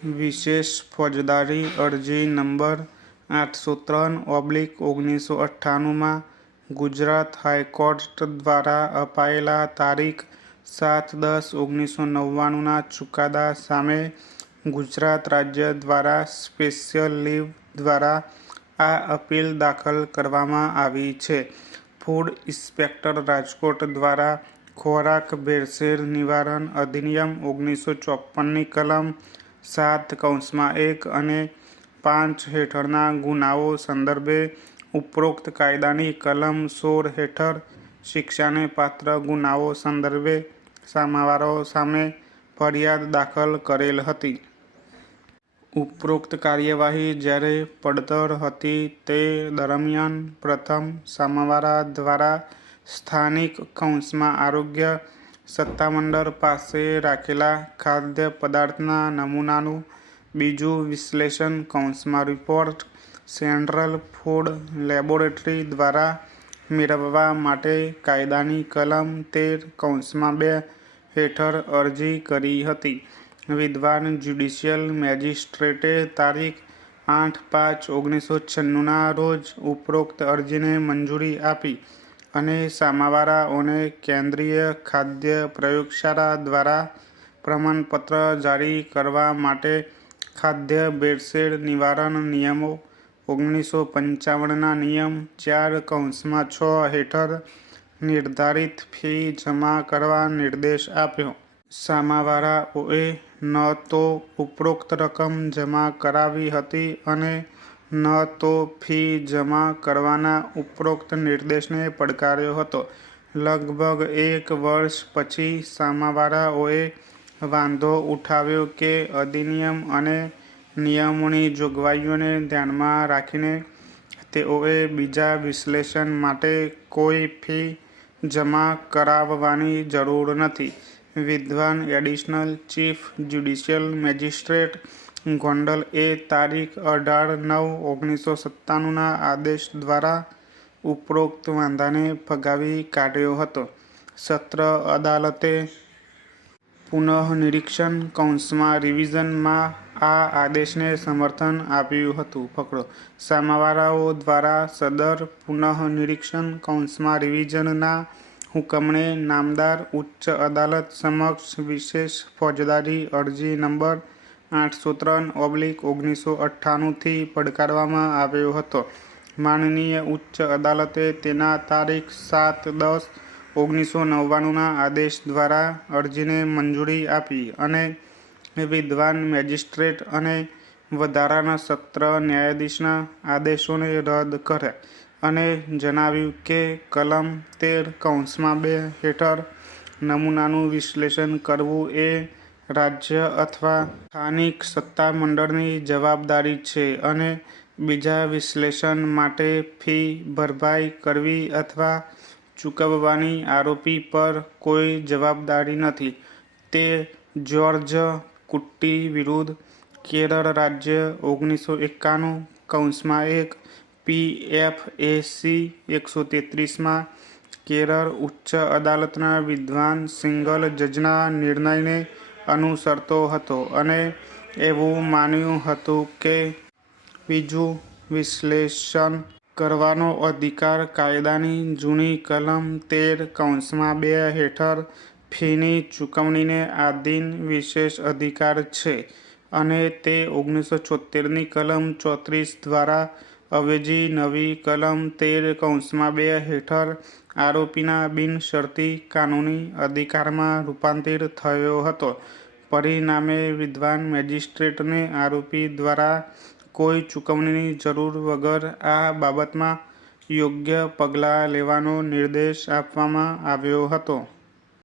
વિશેષ ફોજદારી અરજી નંબર 803/1998 ગુજરાત હાઈકોર્ટ દ્વારા અપાયેલા તારીખ 7/10/1999 ચુકાદા સામે ગુજરાત રાજ્ય દ્વારા સ્પેશિયલ લીવ દ્વારા આ અપીલ દાખલ કરવામાં આવી છે. ફૂડ ઇન્સ્પેક્ટર રાજકોટ દ્વારા ખોરાક ભેળસેળ નિવારણ અધિનિયમ 1954ની કલમ 7(1) અને 5 હેઠળના ગુનાઓ સંદર્ભે ઉપરોક્ત કાયદાની કલમ 16 હેઠળ શિક્ષાને પાત્ર ગુનાઓ સંદર્ભે સામાવારો સામે ફરિયાદ દાખલ કરેલ હતી. ઉપરોક્ત કાર્યવાહી જ્યારે પડતર હતી તે દરમિયાન પ્રથમ સામાવારા દ્વારા સ્થાનિક આરોગ્ય સત્તામંડળ પાસે રાખેલા ખાદ્ય પદાર્થના નમૂનાનું બીજું વિશ્લેષણ રિપોર્ટ સેન્ટ્રલ ફૂડ લેબોરેટરી દ્વારા મેળવવા માટે કાયદાની કલમ 13(2) હેઠળ અરજી કરી હતી. વિદ્વાન જ્યુડિશિયલ મેજિસ્ટ્રેટે તારીખ 8/5/1996ના રોજ ઉપરોક્ત અરજીને મંજૂરી આપી અને સામાવારાઓને કેન્દ્રીય ખાદ્ય પ્રયોગશાળા દ્વારા પ્રમાણપત્ર જારી કરવા માટે ખાદ્ય ભેળસેળ નિવારણ નિયમો 1955ના નિયમ 4(6) હેઠળ નિર્ધારિત ફી જમા કરવા નિર્દેશ આપ્યો. સામાવારાઓએ ન તો ઉપરોક્ત રકમ જમા કરાવી હતી અને ન તો ફી જમા કરવાના ઉપરોક્ત નિર્દેશને પડકાર્યો હતો. લગભગ 1 વર્ષ પછી સામાવારાઓએ વાંધો ઉઠાવ્યો કે અધિનિયમ અને નિયમોની જોગવાઈઓને ધ્યાનમાં રાખીને તેઓએ બીજા વિશ્લેષણ માટે કોઈ ફી જમા કરાવવાની જરૂર નથી. વિદ્વાન એડિશનલ ચીફ જ્યુડિશિયલ મેજિસ્ટ્રેટ ગોંડલએ તારીખ 18/9/1997ના આદેશ દ્વારા ઉપરોક્ત વાંધાને ફગાવી કાઢ્યો હતો. સત્ર અદાલતે પુનઃનિરીક્ષણ રિવિઝનમાં આ આદેશને સમર્થન આપ્યું હતું. સામાવારાઓ દ્વારા સદર પુનઃનિરીક્ષણ રિવિઝનના હુકમને નામદાર ઉચ્ચ અદાલત સમક્ષ વિશેષ ફોજદારી અરજી નંબર 803/1998 થી પડકારવામાં આવ્યો હતો. માનનીય ઉચ્ચ અદાલતે તેના તારીખ 7/10/1999ના આદેશ દ્વારા અરજીને મંજૂરી આપી અને વિદ્વાન મેજિસ્ટ્રેટ અને વધારાના સત્ર ન્યાયાધીશના આદેશોને રદ કર્યા અને જણાવ્યું કે કલમ 13(2) હેઠળ નમૂનાનું વિશ્લેષણ કરવું એ રાજ્ય અથવા સ્થાનિક સત્તામંડળની જવાબદારી છે અને બીજા વિશ્લેષણ માટે ફી ભરપાઈ કરવી અથવા ચૂકવવાની આરોપી પર કોઈ જવાબદારી નથી. તે જ્યોર્જ કુટ્ટી વિરુદ્ધ કેરળ રાજ્ય 1991 PFAC 133માં કેરળ ઉચ્ચ અદાલતના વિદ્વાન સિંગલ જજના નિર્ણયને અનુસરતો હતો અને એવું માન્યું હતું કે બીજું વિશ્લેષણ કરવાનો અધિકાર કાયદાની જૂની કલમ 13(2) હેઠળ ફીની ચૂકવણીને આધીન વિશેષ અધિકાર છે અને તે 1976ની કલમ 34 દ્વારા અવેજી નવી કલમ 13(2) હેઠળ આરોપીના બિનશરતી કાનૂની અધિકારમાં રૂપાંતરિત થયો હતો. પરિણામે વિદ્વાન મેજિસ્ટ્રેટને આરોપી દ્વારા કોઈ ચૂકવણીની જરૂર વગર આ બાબતમાં યોગ્ય પગલાં લેવાનો નિર્દેશ આપવામાં આવ્યો હતો.